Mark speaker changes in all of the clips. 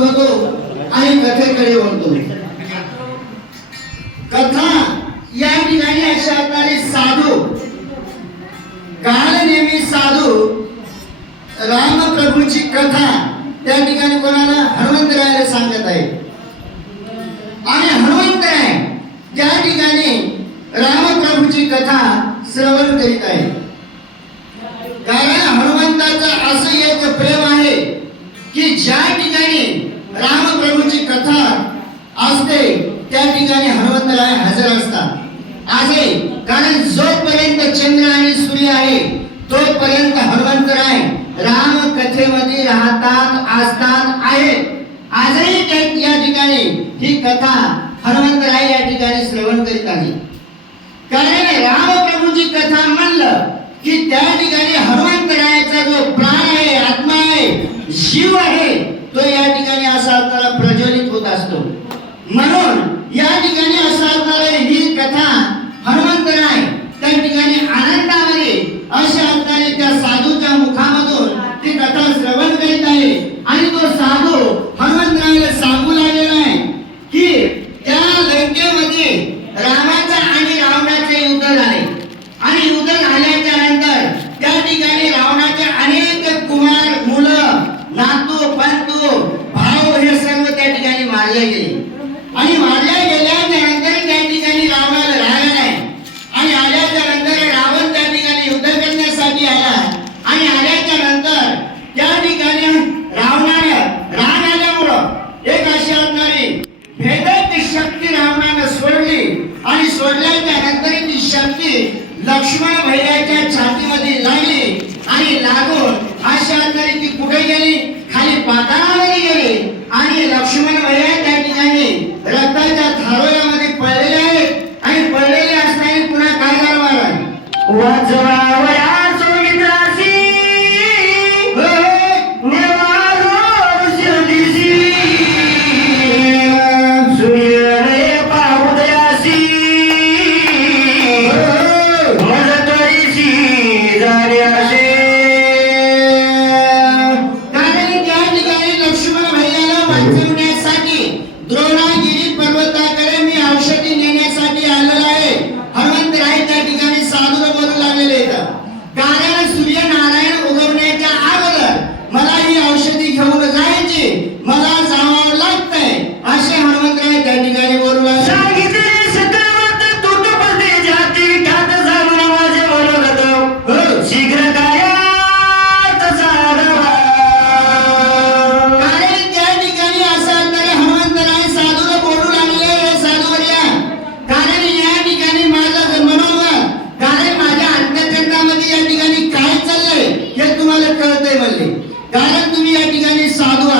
Speaker 1: होतो आणि कथेकडे वळतो कथा या ठिकाणी अशा प्रकारे साधू काळ नेहमी साधू रामप्रभूची कथा त्या ठिकाणी कोणाला हनुमंतरायाला सांगत आहे. आणि हनुमंत हनुमंतराय त्या ठिकाणी रामप्रभूची कथा श्रवण करीत आहे. कारण हनुमंताचं असं एक प्रेम आहे की ज्या ठिकाणी रामप्रभूची कथा असते त्या ठिकाणी हनुमंतराय हजर असतात. आहे कारण जोपर्यंत चंद्र आणि सूर्य आहे तोपर्यंत हनुमंतराय राम कथेमध्ये राहतात असतात आहेत. आजही या ठिकाणी ही कथा हनुमंतराय या ठिकाणी श्रवण करीत आहे. कारण रामप्रभूची कथा म्हणलं की त्या ठिकाणी हनुमंतरायाचा जो प्राण आहे जीव आहे तो या ठिकाणी असा आत्माला प्रज्वलित होत असतो. म्हणून या ठिकाणी असा आत्माला ही कथा हनुमंत नाही त्या ठिकाणी आनंदामध्ये अशा अर्थाने त्या साधूच्या मुखामधून ती कथा श्रवण realizado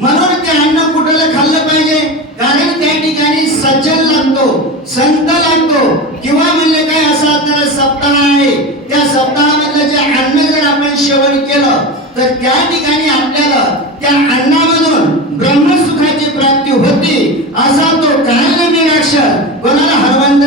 Speaker 1: म्हणून ते अन्न कुठलं खाल्लं पाहिजे? कारण त्या ठिकाणी सज्जन लागतो संत लागतो. किंवा म्हणजे काय असा तर सप्ताह आहे. त्या सप्ताहामधलं जे अन्न जर आपण सेवन केलं तर त्या ठिकाणी आपल्याला त्या अन्नामधून ब्रह्मसुखाची प्राप्ती होती. असा तो काय काल निराक्षर कोणाला हरवंत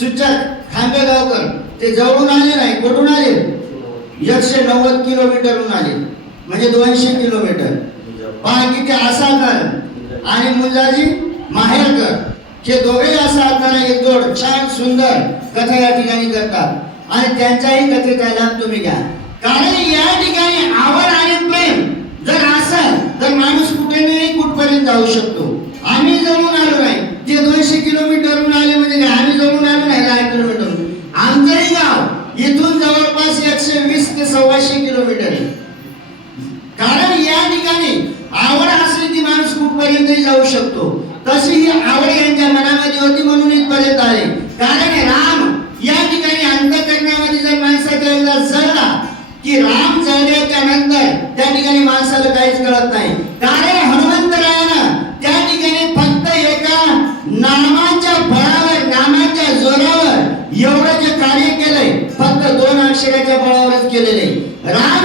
Speaker 1: सूचक खांबेगावकर ते जवळून आले नाही कुठून आले? एकशे नव्वद किलोमीटरहून आले. म्हणजे दोनशे किलोमीटर. पहा किती आसाकर आणि मुलाजी माहेरकर. हे दोघे असा एक जोड छान सुंदर कथा या ठिकाणी करतात. आणि त्यांच्याही कथेचा लाभ तुम्ही घ्या. कारण या ठिकाणी आवड आणि प्रेम जर असाल तर माणूस कुठे नाही कुठपर्यंत जाऊ शकतो. आम्ही जमून आलो नाही. ते दोनशे किलोमीटरहून आले म्हणजे काय? आम्ही जवळून आलो नाही दहा किलोमीटर आमचंही गाव इथून जवळपास एकशे वीस ते सव्वाशे किलोमीटर आहे. कारण या ठिकाणी आवड असली ती माणूस कुठपर्यंतही जाऊ शकतो. तशी ही आवड यांच्या मनामध्ये होती म्हणून इथपर्यंत आले. कारण राम या ठिकाणी अंतकरणामध्ये जर माणसाच्या वेळेला जळला की राम जळल्याच्या नंतर त्या ठिकाणी माणसाला काहीच कळत नाही. कारण वचनाच्या बळावरच केलेले राज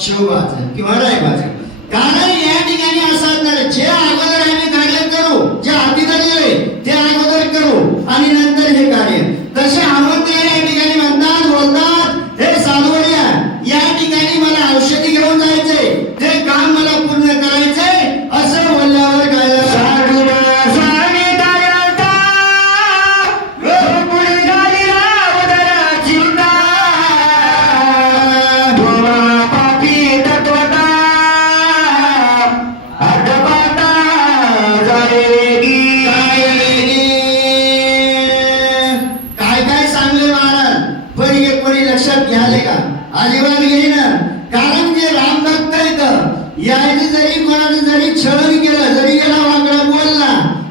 Speaker 1: शव वाचन किंवा राय वाचन. का नाही झाले का अजिबात ना. कारण जे राम दत्त येत याने जरी कोणाने जरी छळण केलं जरी गेला वाकडा बोलला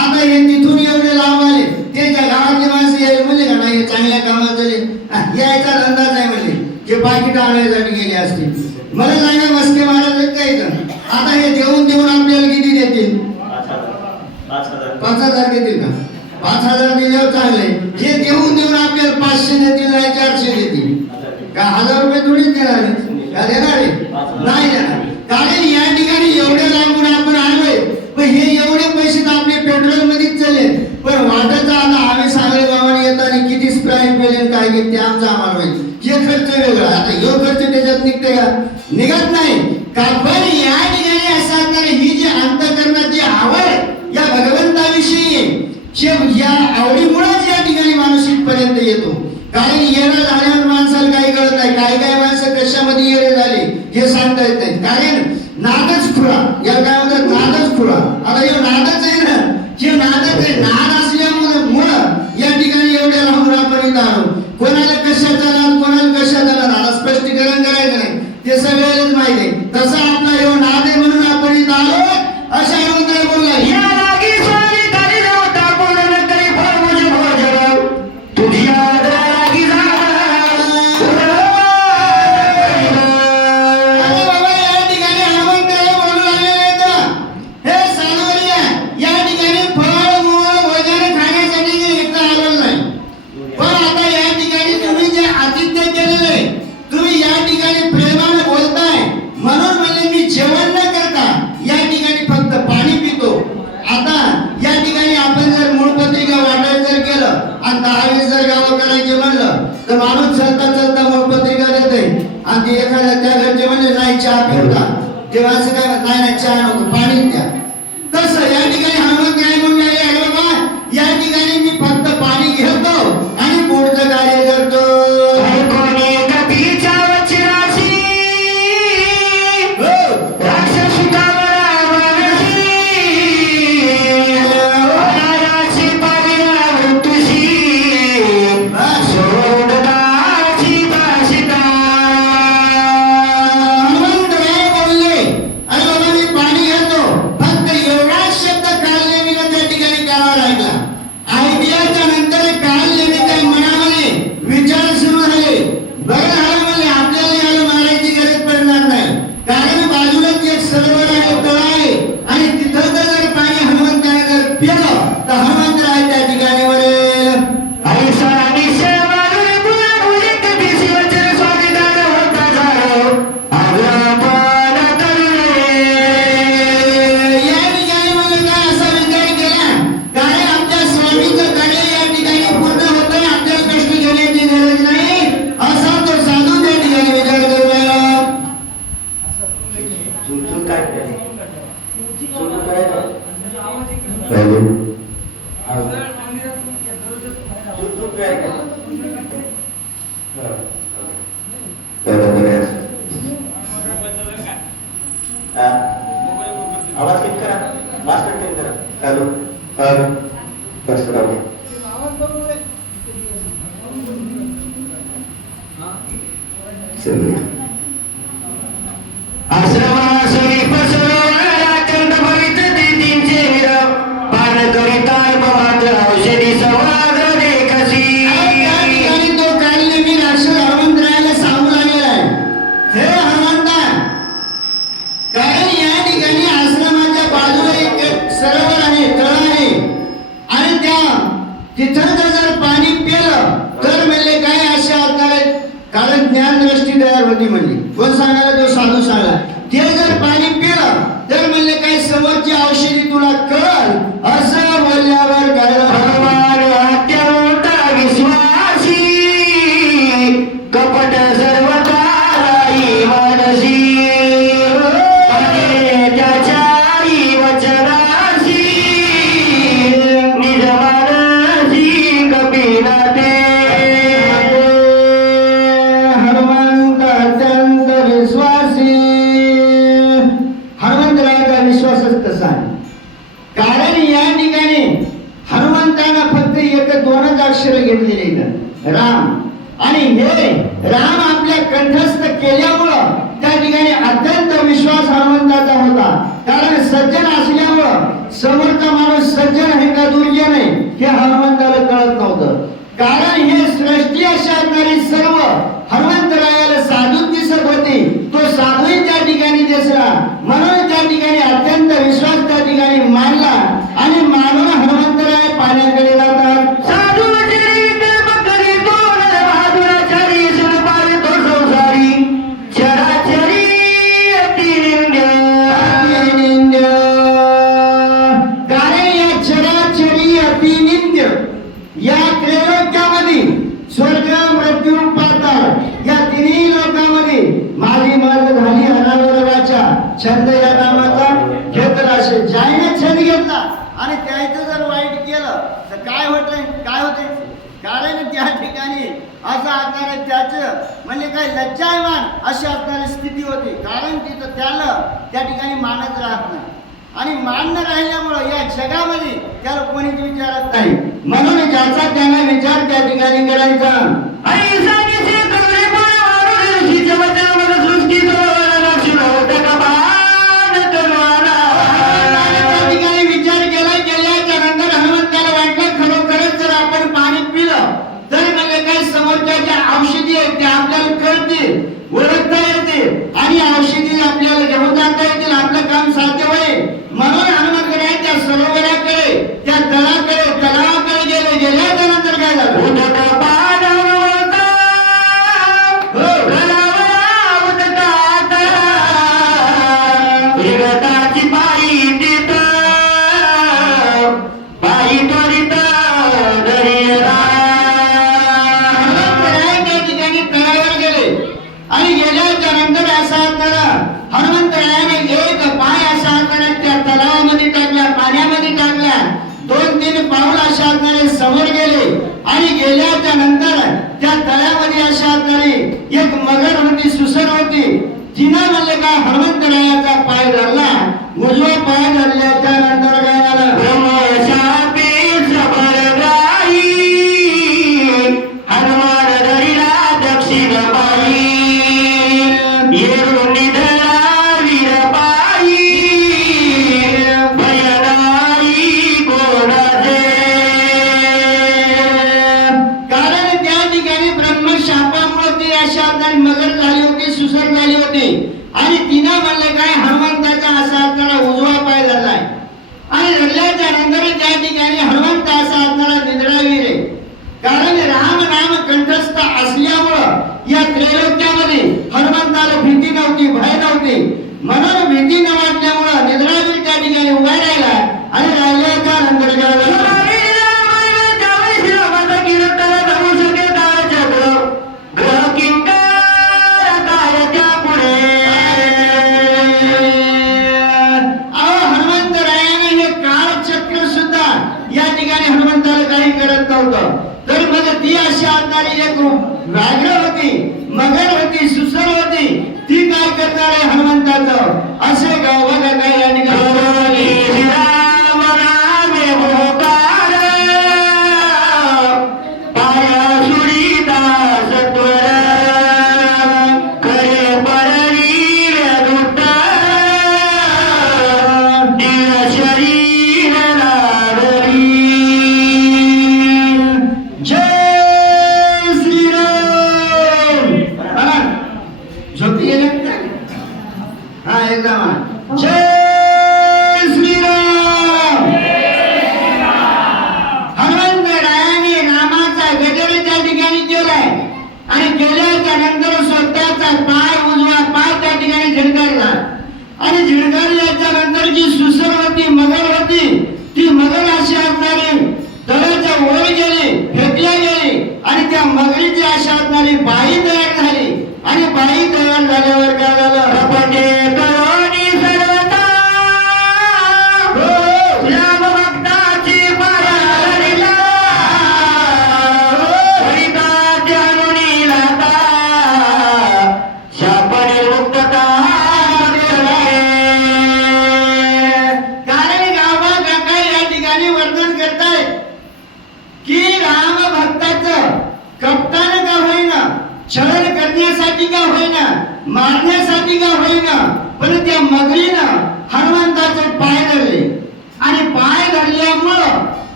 Speaker 1: आता हे तिथून एवढे लांब आले. ते त्या गावातले माणसे यायला म्हणले का नाही चांगल्या कामात झाले यायचा धंदाच आहे म्हणले. जे पाकिट आणायसाठी गेले असते. मला सांगा मस्के महाराज काय आता हे देऊन देऊन आपल्याला किती देतील? पाच हजार देतील का? पाच हजार दिल्यावर चांगले हे देऊन देऊन आपल्याला पाचशे देतील नाही चारशे देतील. का हजार रुपये थोडीच देणार का देणार नाही देणार. कारण या ठिकाणी एवढे लांबून आपण आलोय. पण हे एवढे पैसे तर आपले पेट्रोल मध्येच चालले. पण वाटत आता आम्ही सागरे गावाने येताना किती स्प्राईट मिळेल काय घेत ते आमचं आम्हाला माहिती हे खर्च वेगळा. आता यो खर्च त्याच्यात निघते का? निघत नाही. का पण या ठिकाणी असा तर ही जी अंतकरणाची आवड या भगवंताविषयी या आवडीमुळेच या ठिकाणी मानसिक पर्यंत येतो. कारण येणं झाल्यामुळे कळत नाही. काही काही माणसं कशामध्ये येणे झाली हे सांगता येत नाही कारण नादच खुळा. या काय म्हणतात? नादच खुळा. आता हे नादच आहे ना. हे नादच आहे नाद छंद या नामाचा घेतला असे ज्याने छंद घेतला आणि त्याचं जर वाईट केलं तर काय होतंय? काय होते कारण त्या ठिकाणी असं असणारं त्याच म्हणजे काय? लज्जायमान अशी असणारी स्थिती होती. कारण तिथं त्याला त्या ठिकाणी मानत राहत नाही. आणि मान न राहिल्यामुळं या जगामध्ये त्याला कोणीच विचारत नाही. म्हणून ज्याचा त्याला विचार त्या ठिकाणी करायचा. आणि तीन पाऊल अशा समोर गेले आणि गेल्याच्यानंतर त्या तळ्यामध्ये अशा आज्ञाने एक मगर होती सुसर होती. जिनं म्हणले का हनुमंतरायाचा पाय धरला. उजवा पाय धरल्याच्या नंतर काय झालं?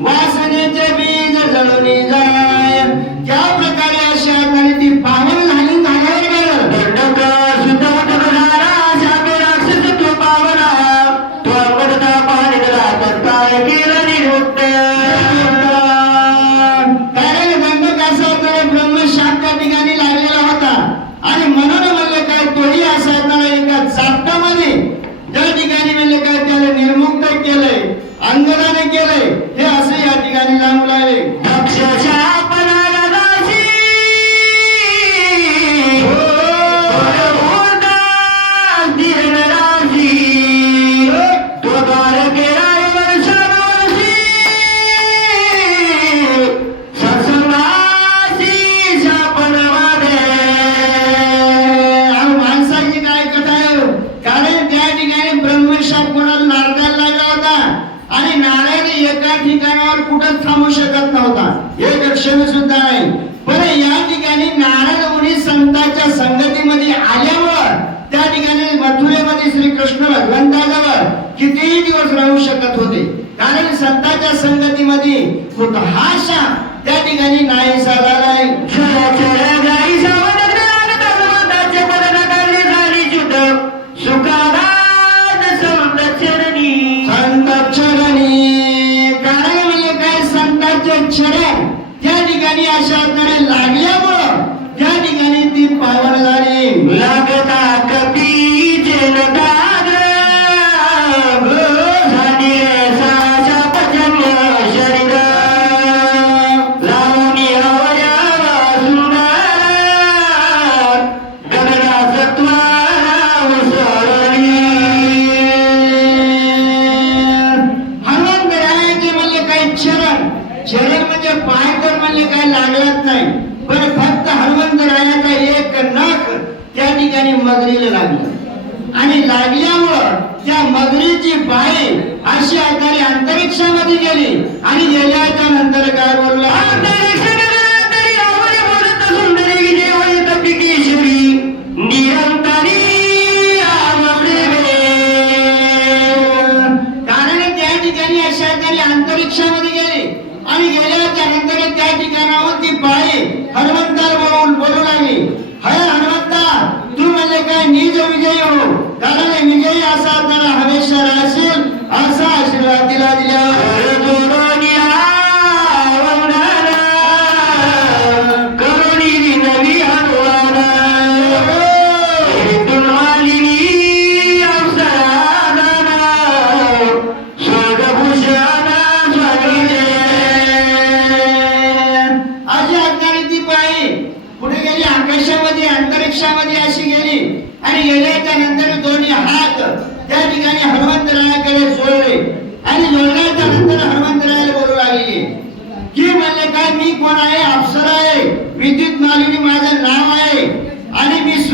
Speaker 1: वासनेचे बीज जळून जाय. ज्या प्रकारे अशा ती पाहू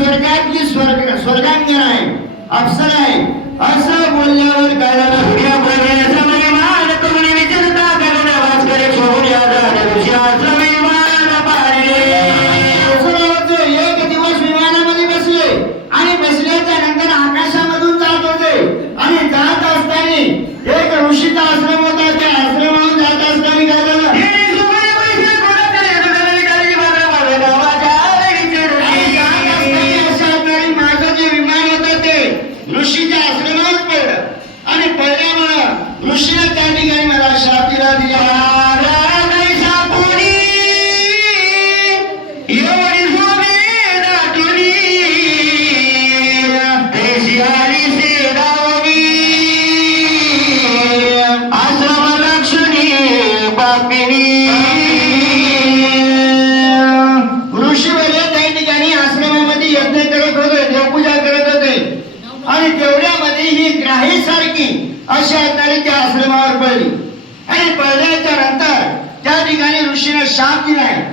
Speaker 1: स्वर्गातली स्वर्ग स्वर्गांगण आहे अप्सर आहे. असं बोलल्यावर कायदा नुसरत त्या ठिकाणी मला शापिरा दिला शाप दिलाय